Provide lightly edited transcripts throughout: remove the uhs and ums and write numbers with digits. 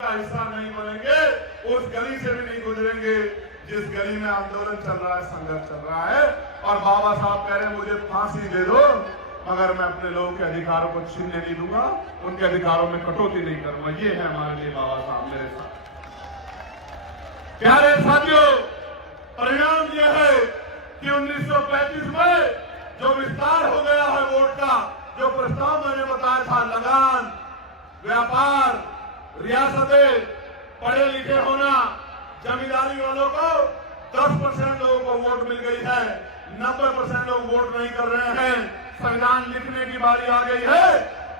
का हिस्सा नहीं बनेंगे, उस गली से भी नहीं गुजरेंगे जिस गली में आंदोलन चल रहा है, संघर्ष चल रहा है। और बाबा साहब कह रहे हैं मुझे फांसी दे दो मगर मैं अपने लोगों के अधिकारों को छीनने नहीं दूंगा, उनके अधिकारों में कटौती नहीं करूंगा। ये है हमारे लिए बाबा साहब मेरे साथ। प्यारे साथियों, परिणाम यह है कि 1935 में जो विस्तार हो गया है वोट का, जो प्रस्ताव मैंने बताया था, लगान, व्यापार, रियासतें, पढ़े लिखे होना, जमींदारी वालों को 10% लोगों को वोट मिल गई है, 90% लोग वोट नहीं कर रहे हैं। संविधान लिखने की बारी आ गई है।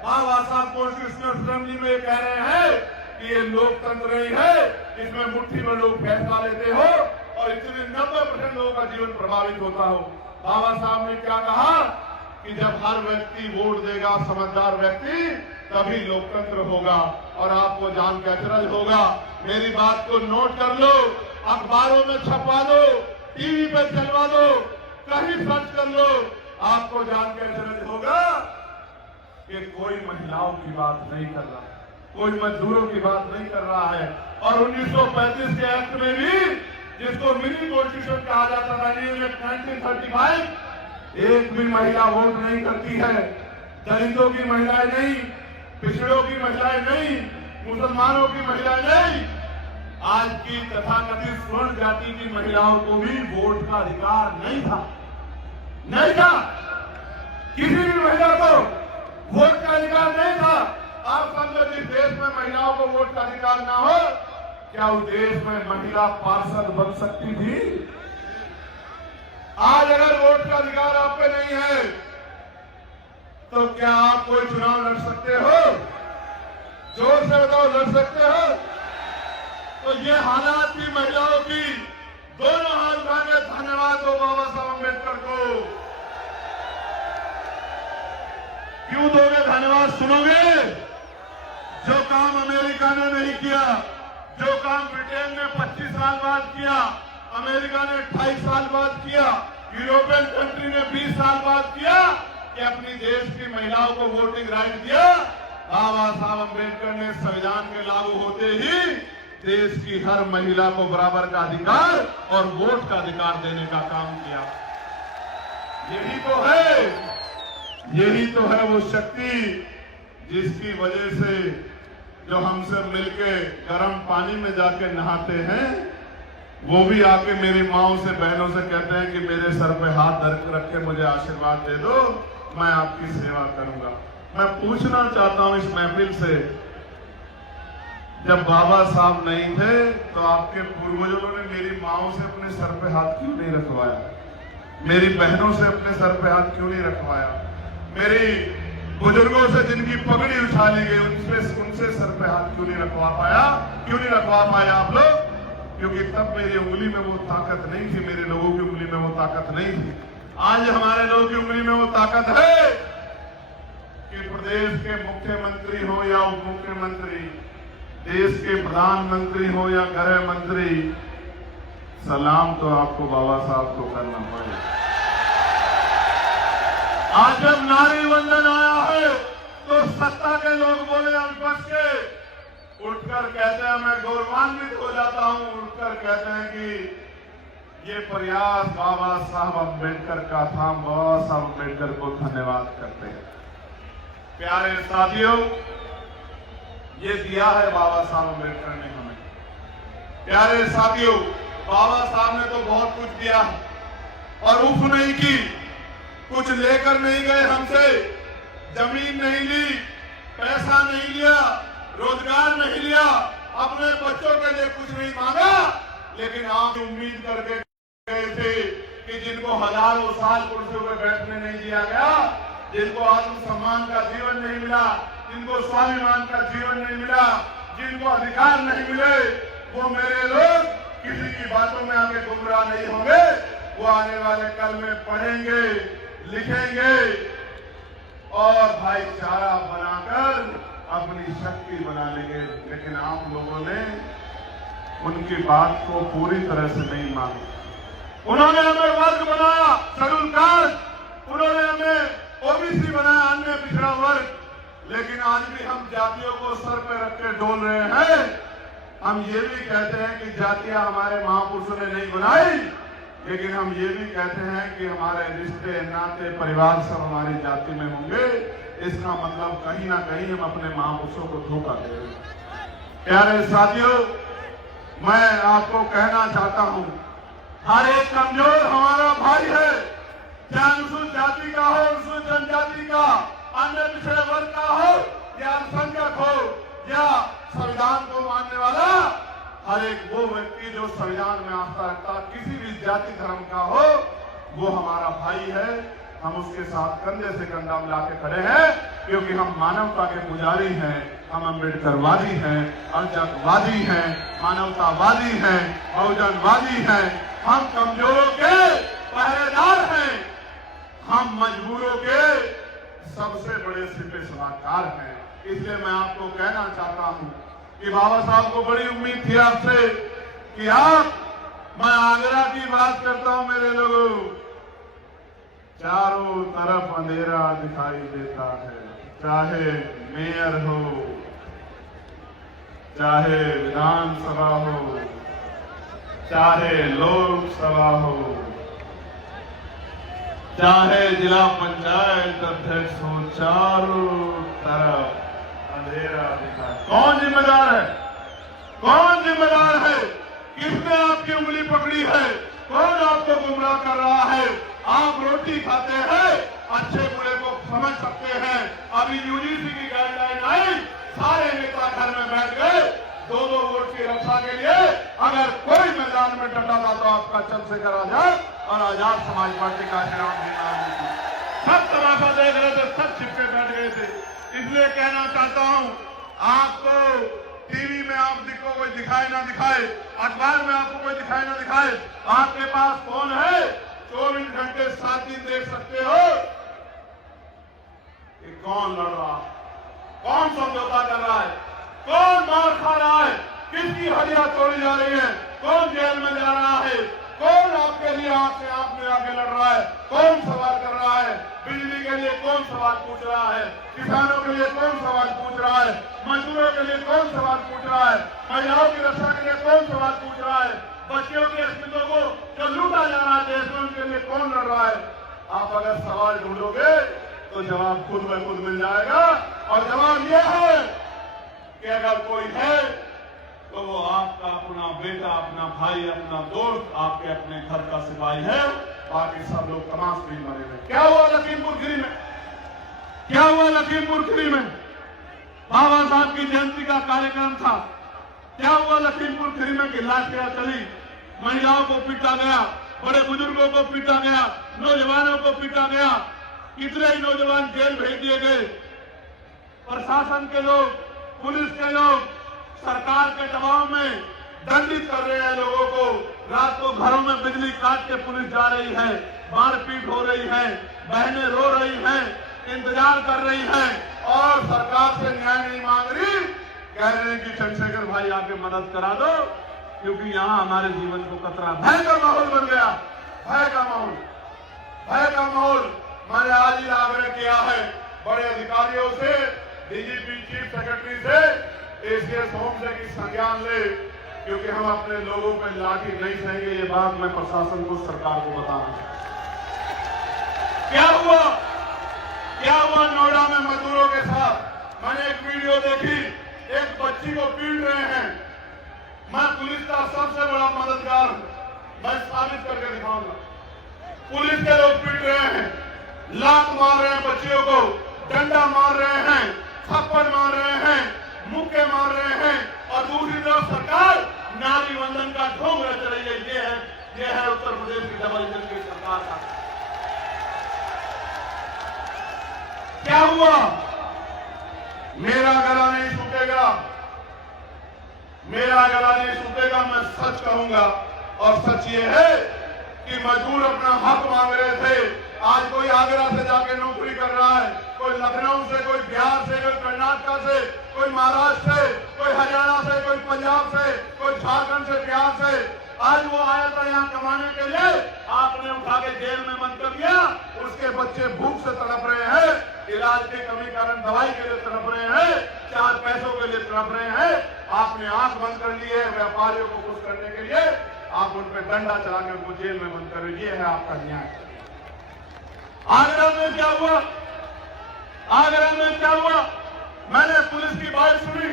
बाबा साहब कॉन्स्टिट्यूशनल असेंबली में कह रहे हैं कि ये लोकतंत्र नहीं है, इसमें मुट्ठी में लोग फैसला लेते हो और इसलिए 90% लोगों का जीवन प्रभावित होता हो। बाबा साहब ने क्या कहा कि जब हर व्यक्ति वोट देगा, समझदार व्यक्ति, तभी लोकतंत्र होगा और आपको जान का अचरज होगा। मेरी बात को नोट कर लो, अखबारों में छपवा दो, टीवी पे चलवा दो, कहीं सर्च कर लो, आपको जान के अचरज होगा कि कोई महिलाओं की बात नहीं कर रहा, कोई मजदूरों की बात नहीं कर रहा है। और 1935 के एक्ट में भी, जिसको मिनी कॉन्स्टिट्यूशन कहा जाता था, 1935, एक भी महिला वोट नहीं करती है। दलितों की महिलाएं नहीं, पिछड़ों की महिलाएं नहीं, मुसलमानों की महिलाएं नहीं, आज की तथाकथित स्वर्ण जाति की महिलाओं को भी वोट का अधिकार नहीं था। नहीं था, किसी भी महिला को वोट का अधिकार नहीं था। आप समझो, जिस देश में महिलाओं को वोट का अधिकार ना हो, क्या उस देश में महिला पार्षद बन सकती थी? आज अगर वोट का अधिकार आप पे नहीं है तो क्या आप कोई चुनाव लड़ सकते हो? जोर से बताओ, लड़ सकते हो? तो ये हालात की महिलाओं की दोनों हाथ उठाकर धन्यवाद दो बाबा साहब अम्बेडकर को। क्यों दोगे धन्यवाद? सुनोगे? जो काम अमेरिका ने नहीं किया, जो काम ब्रिटेन ने 25 साल बाद किया, अमेरिका ने 28 साल बाद किया, यूरोपियन कंट्री ने 20 साल बाद किया, कि अपनी देश की महिलाओं को वोटिंग राइट दिया, बाबा साहब अम्बेडकर ने संविधान के लागू होते ही देश की हर महिला को बराबर का अधिकार और वोट का अधिकार देने का काम किया। यही तो है वो शक्ति जिसकी वजह से जो हमसे मिलके गर्म पानी में जाके नहाते हैं, वो भी आके मेरी माओं से, बहनों से कहते हैं कि मेरे सर पे हाथ रख के मुझे आशीर्वाद दे दो, मैं आपकी सेवा करूंगा। मैं पूछना चाहता हूं इस महफिल से, जब बाबा साहब नहीं थे तो आपके पूर्वजों ने मेरी माओं से अपने सर पे हाथ क्यों नहीं रखवाया? मेरी बहनों से अपने सर पे हाथ क्यों नहीं रखवाया? मेरी बुजुर्गों से जिनकी पगड़ी उछाली गई उनसे सर पे हाथ क्यों नहीं रखवा पाया? क्यों नहीं रखवा पाया आप लोग? क्योंकि तब मेरी उंगली में वो ताकत नहीं थी, मेरे लोगों की उंगली में वो ताकत नहीं थी। आज हमारे लोगों की उंगली में वो ताकत है कि प्रदेश के मुख्यमंत्री हो या उप मुख्यमंत्री, देश के प्रधानमंत्री हो या गृह मंत्री, सलाम तो आपको बाबा साहब को करना पड़ेगा। आज जब नारी वंदन आया है तो सत्ता के लोग बोले, विपक्ष के उठकर कहते हैं, मैं गौरवान्वित हो जाता हूं, उठकर कहते हैं कि ये प्रयास बाबा साहब अम्बेडकर का था, बाबा साहब अम्बेडकर को धन्यवाद करते हैं। प्यारे साथियों, ये दिया है बाबा साहब अम्बेडकर ने हमें। प्यारे साथियों, बाबा साहब ने तो बहुत कुछ दिया और उफ नहीं की, कुछ लेकर नहीं गए हमसे, जमीन नहीं ली, पैसा नहीं लिया, रोजगार नहीं लिया, अपने बच्चों के लिए कुछ नहीं मांगा, लेकिन आप उम्मीद करके गए थे कि जिनको हजारों साल कुर्सियों पर बैठने नहीं दिया गया, जिनको आत्मसम्मान का जीवन नहीं मिला, जिनको स्वाभिमान का जीवन नहीं मिला, जिनको अधिकार नहीं मिले, वो मेरे लोग किसी की बातों में आके गुमराह नहीं होंगे। वो आने वाले कल में पढ़ेंगे, लिखेंगे और भाईचारा बनाकर अपनी शक्ति बना लेंगे। लेकिन आप लोगों ने उनकी बात को पूरी तरह से नहीं माना। उन्होंने हमें वर्ग बनाया, शेड्यूल कास्ट, उन्होंने हमें ओबीसी बनाया, अन्य पिछड़ा वर्ग, लेकिन आज भी हम जातियों को सर पे रख के डोल रहे हैं हम ये भी कहते हैं कि जातियां हमारे महापुरुषों ने नहीं बनाई, लेकिन हम ये भी कहते हैं कि हमारे रिश्ते नाते परिवार सब हमारी जाति में होंगे। इसका मतलब कहीं ना कहीं हम अपने महापुरुषों को धोखा दे रहे हैं। प्यारे साथियों, मैं आपको कहना चाहता हूं, हर एक कमजोर हमारा भाई है, चाहे अनुसूचित जाति का हो, अनुसूचित जनजाति का, अन्य पिछड़े वर्ग का हो या अल्पसंख्यक हो या संविधान को मानने वाला, हर एक वो व्यक्ति जो संविधान में आस्था रखता, किसी भी जाति धर्म का हो, वो हमारा भाई है। हम उसके साथ कंधे से कंधा मिला के खड़े हैं, क्योंकि हम मानवता के पुजारी हैं, हम अम्बेडकरवादी हैं, अल्पसंख्यकवादी हैं, मानवतावादी हैं, बहुजनवादी हैं। हम कमजोरों के पहरेदार हैं, हम मजबूरों के सबसे बड़े सिपे सलाहकार हैं। इसलिए मैं आपको कहना चाहता हूं कि बाबा साहब को बड़ी उम्मीद थी आपसे कि आप, मैं आगरा की बात करता हूं मेरे लोगों, चारों तरफ अंधेरा दिखाई देता है, चाहे मेयर हो, चाहे विधानसभा हो, चाहे लोकसभा हो, चाहे जिला पंचायत अध्यक्ष हो, चारों तरफ अंधेरा दिखा। कौन जिम्मेदार है? कौन जिम्मेदार है? किसने आपकी उंगली पकड़ी है? कौन आपको गुमराह कर रहा है? आप रोटी खाते हैं, अच्छे बुरे को समझ सकते हैं। अभी यूजीसी की गाइडलाइन आई, सारे नेता घर में बैठ गए, 2-2 वोट की रक्षा के लिए। अगर कोई मैदान में डटा था तो आपका चंद्रशेखर आजाद और आजाद समाज पार्टी का सब तमाशा देख रहे थे, सब छिपके बैठ गए थे। इसलिए कहना चाहता हूं, आपको टीवी में आपको कोई दिखाए ना दिखाए, अखबार में आपको कोई दिखाए ना दिखाए, आपके पास फोन है, 24 घंटे 7 दिन देख सकते हो कि कौन लड़ रहा है, कौन समझौता कर रहा है, कौन मार खा रहा है, किसकी हड्डियां तोड़ी जा रही है, कौन जेल में जा रहा है, कौन आपके लिए आंख से आंख में आके लड़ रहा है, कौन सवाल कर रहा है, बिजली के लिए कौन सवाल पूछ रहा है, किसानों के लिए कौन सवाल पूछ रहा है, मजदूरों के लिए कौन सवाल पूछ रहा है, महिलाओं की रक्षा के लिए कौन सवाल पूछ रहा है, बच्चियों के अस्तित्व को जो लूटा जा रहा है देश में, उनके लिए कौन लड़ रहा है। आप अगर सवाल ढूंढोगे तो जवाब खुद ब खुद मिल जाएगा। और जवाब यह है कि अगर कोई है तो वो आपका अपना बेटा, अपना भाई, अपना दोस्त, आपके अपने घर का सिपाही है। बाकी सब लोग तमाश नहीं मरे हुए। क्या हुआ लखीमपुर खीरी में? क्या हुआ लखीमपुर खीरी में? बाबा साहब की जयंती का कार्यक्रम था। क्या हुआ लखीमपुर खीरी में कि लाठियां चली, महिलाओं को पीटा गया, बड़े बुजुर्गों को पीटा गया, नौजवानों को पीटा गया, कितने ही नौजवान जेल भेज दिए गए। प्रशासन के लोग, पुलिस के लोग सरकार के दबाव में दंडित कर रहे हैं लोगों को। रात को घरों में बिजली काट के पुलिस जा रही है, मारपीट हो रही है, बहनें रो रही हैं, इंतजार कर रही हैं और सरकार से न्याय नहीं मांग रही। कह रहे हैं कि चंद्रशेखर भाई आके मदद करा दो, क्योंकि यहाँ हमारे जीवन को खतरा। भय का माहौल बन गया, भय का माहौल, भय का माहौल। मैंने आज ही आग्रह किया है बड़े अधिकारियों से, डीजीपी, चीफ सेक्रेटरी से, एसीएस होम से कि संज्ञान ले, क्योंकि हम अपने लोगों पर लाठी नहीं सहेंगे। ये बात मैं प्रशासन को, सरकार को बताना चाहता हूं। क्या हुआ नोएडा में मजदूरों के साथ? मैंने एक वीडियो देखी, एक बच्ची को पीट रहे हैं। मैं पुलिस का सबसे बड़ा मददगार हूं, मैं साबित करके दिखाऊंगा। पुलिस के लोग पीट रहे हैं, लात मार रहे हैं बच्चियों को, डंडा मार रहे हैं, थप्पड़ मार रहे हैं, मुक्के मार रहे हैं, और दूसरी तरफ सरकार नारी वंदन का ढोंग रच रही है। ये है उत्तर प्रदेश की डबल इंजन की सरकार का। क्या हुआ? मेरा गला नहीं सूखेगा, मेरा गला नहीं सूखेगा। मैं सच कहूंगा, और सच ये है कि मजदूर अपना हक मांग रहे थे। आज कोई आगरा से जाके नौकरी कर रहा है, कोई लखनऊ से, कोई बिहार से, कोई कर्नाटक से, कोई महाराष्ट्र से, कोई हरियाणा से, कोई पंजाब से, कोई झारखंड से, बिहार से। आज वो आया था यहाँ कमाने के लिए, आपने उठा के जेल में बंद कर दिया। उसके बच्चे भूख से तड़प रहे हैं, इलाज की कमी कारण दवाई के लिए तड़प रहे हैं। चार पैसों के लिए तड़प रहे हैं। आपने आंख बंद कर ली है व्यापारियों को खुश करने के लिए, आप उन पर डंडा चला के उनको जेल में बंद करो। ये है आपका न्याय। आगरा में क्या हुआ? आगरा में क्या हुआ? मैंने पुलिस की बात सुनी।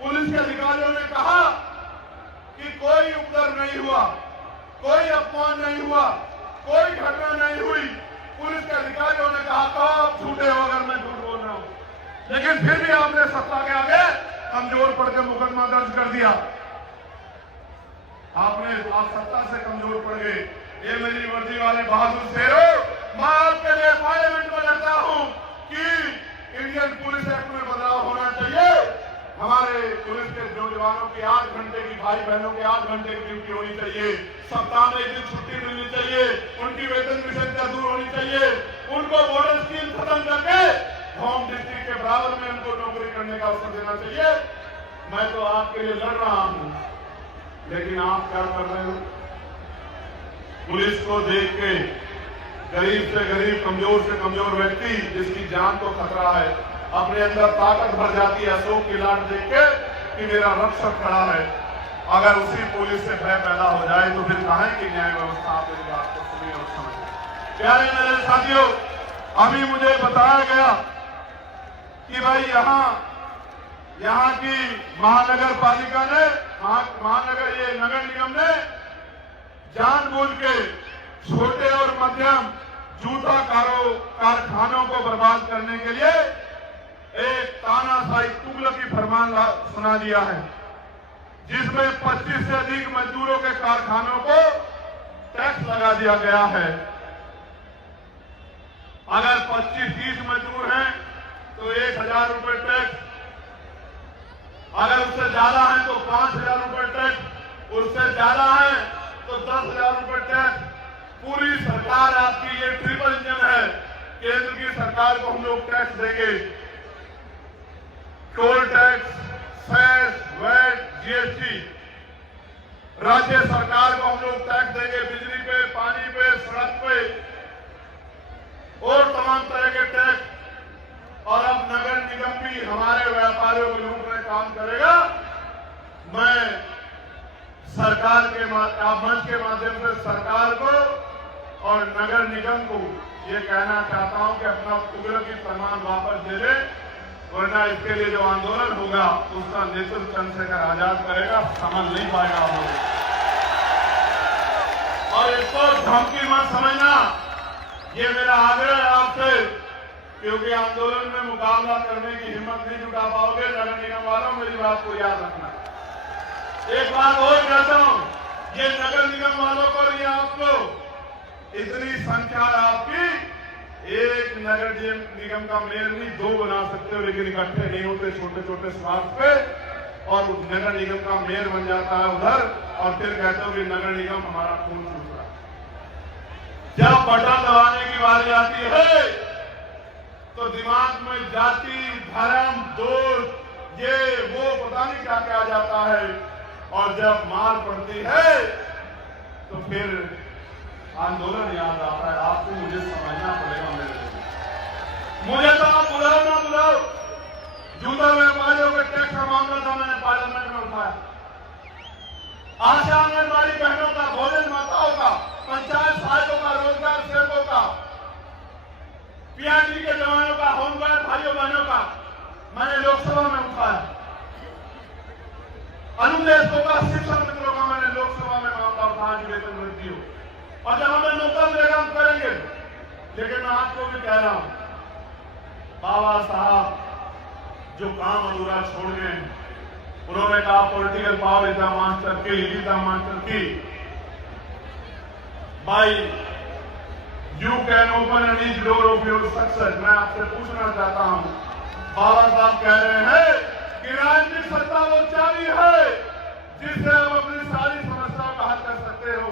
पुलिस के अधिकारियों ने कहा कि कोई उपद्रव नहीं हुआ, कोई अपमान नहीं हुआ, कोई घटना नहीं हुई। पुलिस के अधिकारियों ने कहा आप झूठे हो अगर मैं झूठ बोल रहा हूं, लेकिन फिर भी आपने सत्ता के आगे कमजोर पड़ के मुकदमा दर्ज कर दिया। आप सत्ता से कमजोर पड़ गए। ये मेरी वर्दी वाले बहादुर शेरों, मैं आपके लिए पार्लियामेंट में लड़ता हूं कि इंडियन पुलिस एक्ट में बदलाव होना चाहिए। हमारे पुलिस के नौजवानों की 8 घंटे की, भाई बहनों की 8 घंटे की ड्यूटी होनी चाहिए। सप्ताह में 1 दिन छुट्टी मिलनी चाहिए। उनकी वेतन विषमता दूर होनी चाहिए। उनको बॉर्डर स्कीम खत्म करके होम डिस्ट्रिक्ट के बराबर में उनको नौकरी करने का अवसर देना चाहिए। मैं तो आपके लिए लड़ रहा हूं, लेकिन आप क्या कर रहे हो? पुलिस को देख के गरीब से गरीब, कमजोर से कमजोर व्यक्ति जिसकी जान को खतरा है, अपने अंदर ताकत भर जाती है अशोक की लाट देख के कि मेरा रक्षक खड़ा है। अगर उसी पुलिस से भय पैदा हो जाए तो फिर कहां की न्याय व्यवस्था? आप मेरी बात को सुनिए और समझिए। प्यारे मेरे साथियों, अभी मुझे बताया गया कि भाई यहाँ की महानगर पालिका ने, महानगर ये नगर निगम ने जानबूझ के छोटे और मध्यम जूता कारखानों को बर्बाद करने के लिए एक तानाशाही तुगलकी फरमान सुना दिया है, जिसमें 25 से अधिक मजदूरों के कारखानों को टैक्स लगा दिया गया है। अगर 25-30 मजदूर हैं तो 1000 रुपए टैक्स, अगर उससे ज्यादा है तो 5000 रुपए टैक्स, उससे ज्यादा है तो 10,000 रुपए टैक्स। पूरी सरकार आपकी ये ट्रिपल इंजन है। केंद्र की सरकार को हम लोग टैक्स देंगे, toll tax, cess, VAT, GST. राज्य सरकार को हम लोग टैक्स देंगे बिजली पे, पानी पे, सड़क पे और तमाम तरह के टैक्स। और अब नगर निगम भी हमारे व्यापारियों को लूटने काम करेगा। मैं सरकार के मंच के माध्यम से सरकार को और नगर निगम को ये कहना चाहता हूं कि अपना तुगलकी फरमान वापस दे दे, वरना इसके लिए जो आंदोलन होगा उसका नेतृत्व चंद्रशेखर आजाद करेगा, समझ नहीं पाएगा हम लोग। और इसको धमकी मत समझना, ये मेरा आग्रह है आपसे, क्योंकि आंदोलन में मुकाबला करने की हिम्मत नहीं जुटा पाओगे। नगर निगम वालों, मेरी बात को याद रखना। एक बात और कहता हूं, ये नगर निगम वालों को, ये आपको इतनी संख्या है आपकी, एक नगर निगम का मेयर नहीं 2 बना सकते हो, लेकिन इकट्ठे नहीं होते छोटे छोटे स्वार्थ पे, और उस नगर निगम का मेयर बन जाता है उधर, और फिर कहते हो कि नगर निगम हमारा खून चूस रहा है। जब बटन दबाने की बारी आती है तो दिमाग में जाति, धर्म, दोस्त, ये वो पता नहीं क्या क्या आ जाता है, और जब मार पड़ती है तो फिर आंदोलन याद आता है। आपको मुझे समझना पड़ेगा। मुझे तो आप बुलाओ ना बुलाओ, जूता व्यापारियों के टैक्स का मामला था, मैंने पार्लियामेंट में उठाया। आशा आंगनबाड़ी बहनों का, भोजन माताओं का, पंचायत सहायकों का, रोजगार सेवकों का, पीआरडी के जवानों का, होमगार्ड भाइयों बहनों का मैंने लोकसभा में उठाया। अनुदेशकों का, शिक्षक मित्रों का मैंने लोकसभा में मामला उठाया कि वेतन वृद्धि हो, और जब हमें मौका मिलेगा हम करेंगे। लेकिन मैं आपको भी कह रहा हूं, बाबा साहब जो काम अधूरा छोड़ गए, उन्होंने कहा political power is the master key, is the master key. By you can open an each door of your success. मैं आपसे पूछना चाहता हूं, बाबा साहब कह रहे हैं कि राजनीतिक सत्ता वो चाबी है जिससे आप अपनी सारी समस्याओं का हल कर सकते हो।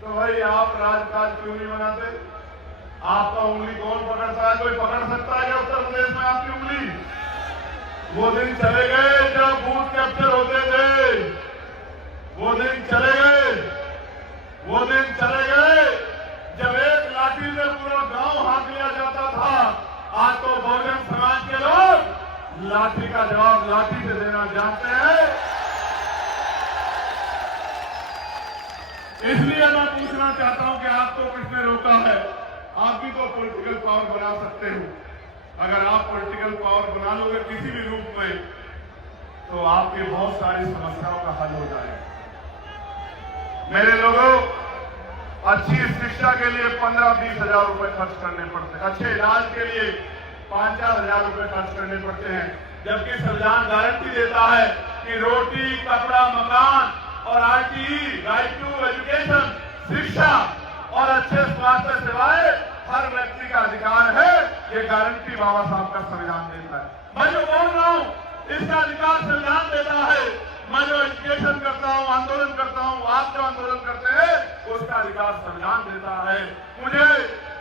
तो भाई आप राजकाज क्यों नहीं बनाते? आपका उंगली कौन पकड़ता है? कोई पकड़ सकता है क्या उत्तर प्रदेश में आपकी उंगली? वो दिन चले गए जब बूथ कैप्चर होते थे, वो दिन चले गए, वो दिन चले गए जब एक लाठी से पूरा गांव हाथ लिया जाता था। आज तो बहुजन समाज के लोग इसलिए मैं पूछना चाहता हूं कि आपको किसने रोका है? आप भी तो पॉलिटिकल पावर बना सकते हो। अगर आप पॉलिटिकल पावर बना लोगे किसी भी रूप में, तो आपकी बहुत सारी समस्याओं का हल हो जाएगा। मेरे लोगों, अच्छी शिक्षा के लिए 15-20 हजार रुपए खर्च करने पड़ते हैं, अच्छे इलाज के लिए 5-4 हजार रुपए खर्च करने पड़ते हैं, जबकि संविधान गारंटी देता है कि रोटी, कपड़ा, मकान और RTE, राइट टू एजुकेशन, शिक्षा और अच्छे स्वास्थ्य सेवाएं हर व्यक्ति का अधिकार है। ये गारंटी बाबा साहब का संविधान देता है। मैं जो बोल रहा हूं, इसका अधिकार संविधान देता है। मैं जो एजुकेशन करता हूं, आंदोलन करता हूं, आप जो आंदोलन करते हैं, उसका अधिकार संविधान देता है। मुझे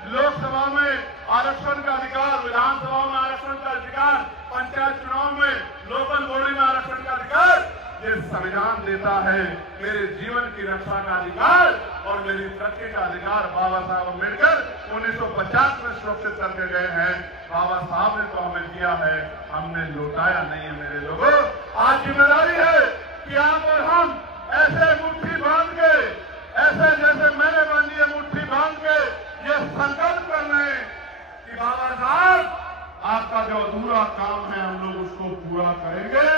लोकसभा में आरक्षण का अधिकार, विधानसभा में आरक्षण का अधिकार, पंचायत चुनाव में, लोकल बॉडी में आरक्षण का अधिकार ये संविधान देता है। मेरे जीवन की रक्षा का अधिकार और मेरी तरक्की का अधिकार बाबा साहब अम्बेडकर 1950 में सुरक्षित करके गए हैं। बाबा साहब ने तो हमें दिया है, हमने लौटाया नहीं है। मेरे लोगों, आज जिम्मेदारी है कि आप और हम ऐसे मुट्ठी बांध के, ऐसे जैसे मैंने बांधी है मुट्ठी बांध के ये संकल्प कर रहे हैं कि बाबा साहब आपका जो अधूरा काम है हम लोग उसको पूरा करेंगे,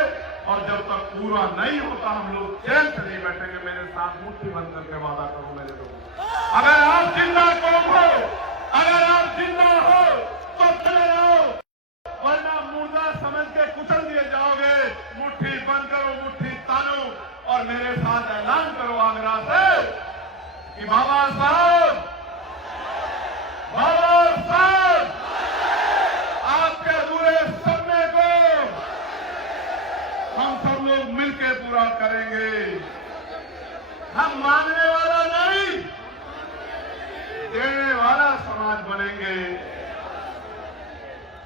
और जब तक पूरा नहीं होता हम लोग चैन से नहीं बैठेंगे। मेरे साथ मुट्ठी बंद करके वादा करो मेरे लोग। अगर आप जिंदा कौम हो, अगर आप जिंदा हो तो चले जाओ, वरना मुर्दा समझ के कुचल दिए जाओगे। मुट्ठी बंद करो, मुट्ठी तानो और मेरे साथ ऐलान करो आगरा से कि बाबा साहब, बाबा साहब आपके अधूरे सपने को हम सब लोग मिलकर पूरा करेंगे। हम मांगने वाला नहीं, देने वाला समाज बनेंगे।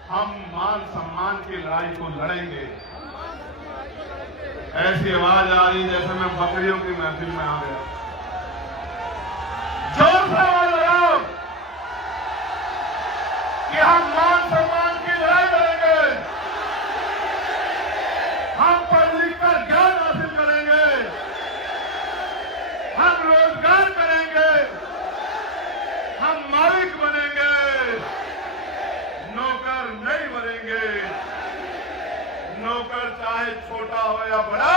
हम मान सम्मान की लड़ाई को लड़ेंगे। ऐसी आवाज आ रही जैसे मैं बकरियों की महफिल में आ गया। जोर से आवाज लगाओ कि हम मान सम्मान की लड़ाई लड़ेंगे। हम पढ़ लिख कर ज्ञान हासिल करेंगे, हम रोजगार करेंगे, हम मालिक बनेंगे, नौकर नहीं बनेंगे। नौकर चाहे छोटा हो या बड़ा,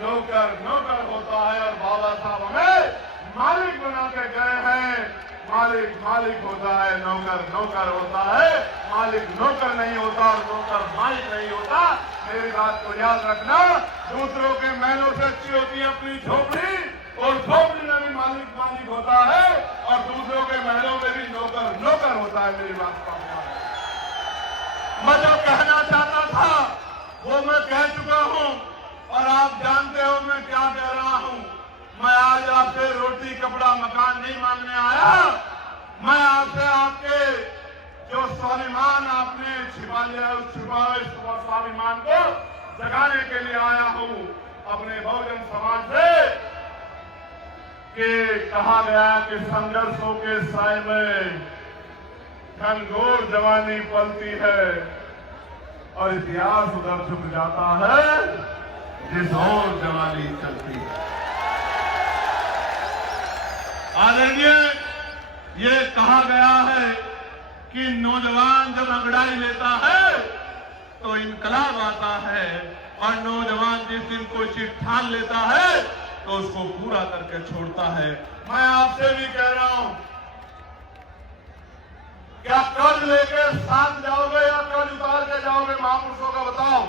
नौकर नौकर होता है। और बाबा साहब हमें मालिक बना के गए हैं। मालिक मालिक होता है, नौकर नौकर होता है। मालिक नौकर नहीं होता और नौकर मालिक नहीं होता। मेरी बात को याद रखना। दूसरों के महलों से अच्छी होती है अपनी झोपड़ी, और झोपड़ी में भी मालिक मालिक होता है और दूसरों के महलों में भी नौकर नौकर होता है। मेरी बात को मैं जो कहना चाहता था वो मैं कह चुका हूं, और आप जानते हो मैं क्या कह रहा हूं। मैं आज आपसे रोटी, कपड़ा, मकान नहीं मांगने आया। मैं आपसे आपके जो स्वाभिमान आपने छिपा लिया, उस छिपाए स्वाभिमान को जगाने के लिए आया हूं। अपने बहुजन समाज से कि कहा गया कि संघर्षों के साए में घनघोर जवानी पलती है और इतिहास उधर झुक जाता है जिस और जवानी चलती है। आदरणीय, ये कहा गया है कि नौजवान जब अंगड़ाई लेता है तो इनकलाब आता है, और नौजवान जिस दिन कोई चीज ठान लेता है तो उसको पूरा करके छोड़ता है। मैं आपसे भी कह रहा हूं, क्या कर्ज लेके साथ जाओगे या कर्ज उतार के जाओगे? महापुरुषों का बताओ,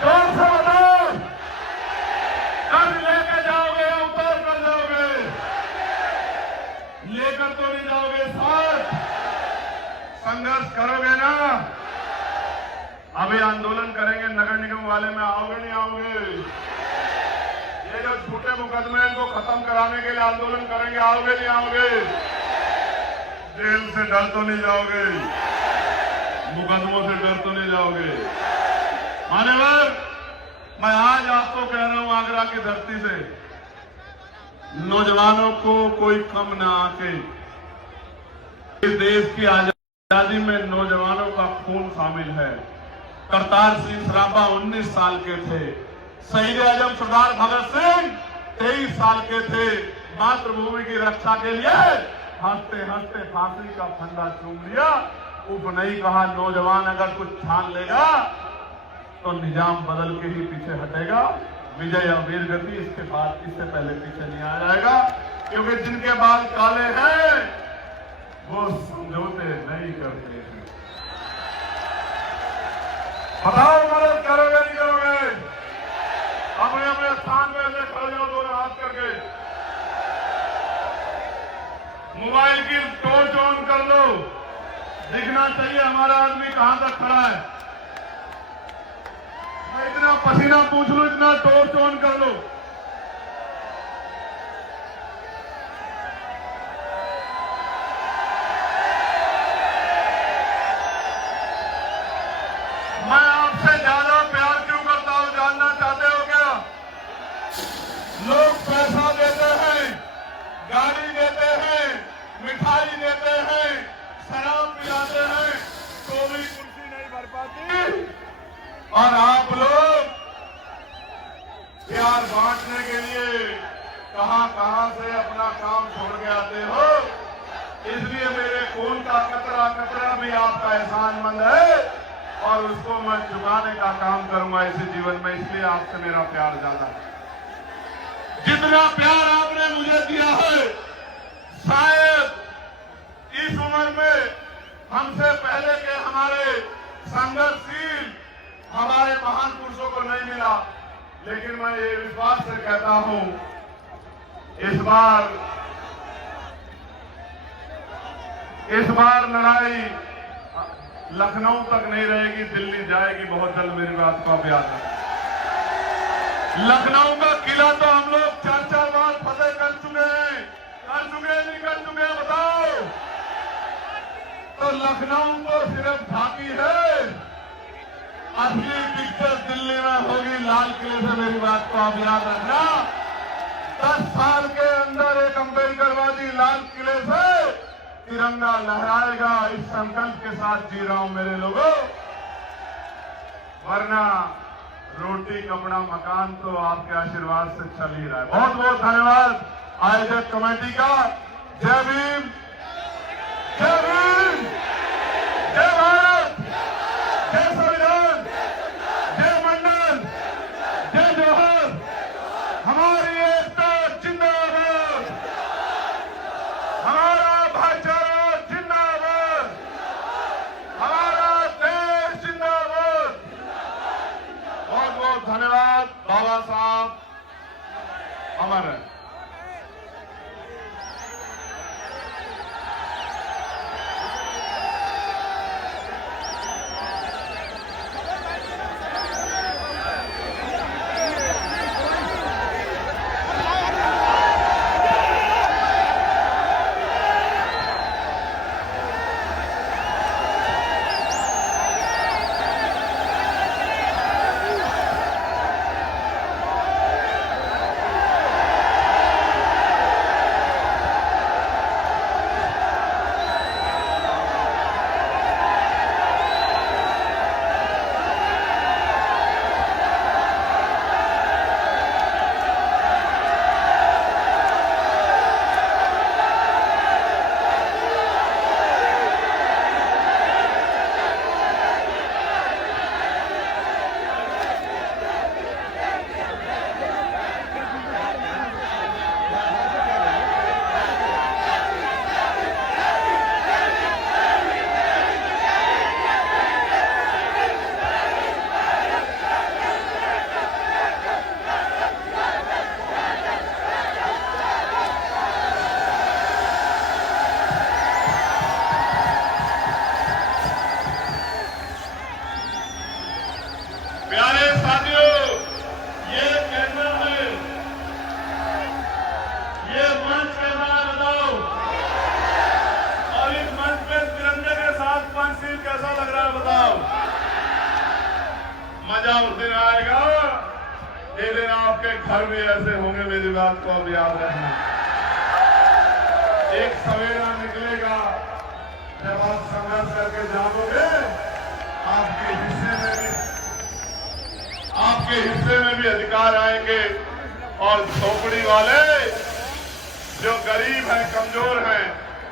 जोर से बताओ। कर्ज लेके जाओगे या उतार कर जाओगे? लेकर तो नहीं जाओगे, साथ संघर्ष करोगे ना? अभी आंदोलन करेंगे नगर निगम वाले में, आओगे नहीं आओगे? ये जो झूठे मुकदमे हैं इनको खत्म कराने के लिए आंदोलन करेंगे, आओगे नहीं आओगे? जेल से डर तो नहीं जाओगे? मुकदमों से डर तो नहीं जाओगे? मान्यवर, मैं आज आपको कह रहा हूं आगरा की धरती से, नौजवानों को कोई कम ना आके, इस देश की आजादी में नौजवानों का खून शामिल है। करतार सिंह सराभा 19 साल के थे। शहीद आजम सरदार भगत सिंह 23 साल के थे, मातृभूमि की रक्षा के लिए हंसते हंसते फांसी का फंदा चूम लिया। उप नहीं कहा नौजवान अगर कुछ ठान लेगा तो निजाम बदल के ही पीछे हटेगा। विजय या वीर गति इसके बाद इससे पहले पीछे नहीं आ जाएगा, क्योंकि जिनके बाल काले हैं वो समझौते नहीं करते हैं। बताओ मदद करोगे नहीं करोगे? अपने अपने स्थान में से खड़े हो, दोनों हाथ करके। मोबाइल की टॉर्च ऑन कर लो, दिखना चाहिए हमारा आदमी कहां तक खड़ा है। मैं इतना पसीना पूछ लूं, इतना टॉर्च ऑन कर लो। मैं आपसे ज्यादा प्यार क्यों करता हूं, जानना चाहते हो क्या? लोग पैसा देते हैं, गाड़ी देते हैं, मिठाई देते हैं, शराब पिलाते हैं, तो भी कुर्सी नहीं भर पाती। और आप लोग प्यार बांटने के लिए कहां से अपना काम छोड़ के आते हो। इसलिए मेरे खून का कतरा कतरा भी आपका एहसानमंद है और उसको मैं चुकाने का काम करूंगा इसी जीवन में। इसलिए आपसे मेरा प्यार ज्यादा है। जितना प्यार आपने मुझे दिया है, शायद इस उम्र में हमसे पहले के हमारे संघर्षशील हमारे महान पुरुषों को नहीं मिला। लेकिन मैं ये विश्वास से कहता हूं, इस बार लड़ाई लखनऊ तक नहीं रहेगी, दिल्ली जाएगी बहुत जल्द। मेरी बात को आप याद रखें। लखनऊ का किला तो हम लोग 4-4 बार फतेह कर चुके हैं। नहीं कर चुके बताओ? तो लखनऊ को सिर्फ झांकी है, असली पिक्चर दिल्ली में होगी, लाल किले से। मेरी बात को आप याद रखना। 10 साल के अंदर एक अम्बेडकरवादी लाल किले से तिरंगा लहराएगा। इस संकल्प के साथ जी रहा हूं मेरे लोगों। वरना रोटी कपड़ा मकान तो आपके आशीर्वाद से चल ही रहा है। बहुत बहुत धन्यवाद आयोजक कमेटी का। जय भीम, जय भीम, जय भारत, जय संविधान, जय मंडल, जय जोहर। हमारी एकता जिंदाबाद, हमारा भाईचारा जिंदाबाद, हमारा देश जिंदाबाद। बहुत बहुत धन्यवाद। बाबा साहब अमर है। मजा उस दिन आएगा जिस दिन आपके घर भी ऐसे होंगे। मेरी बात को अब याद रखना। एक सवेरा निकलेगा जब आप संघर्ष करके जाओगे, आपके हिस्से में भी अधिकार आएंगे। और झोपड़ी वाले जो गरीब हैं, कमजोर हैं,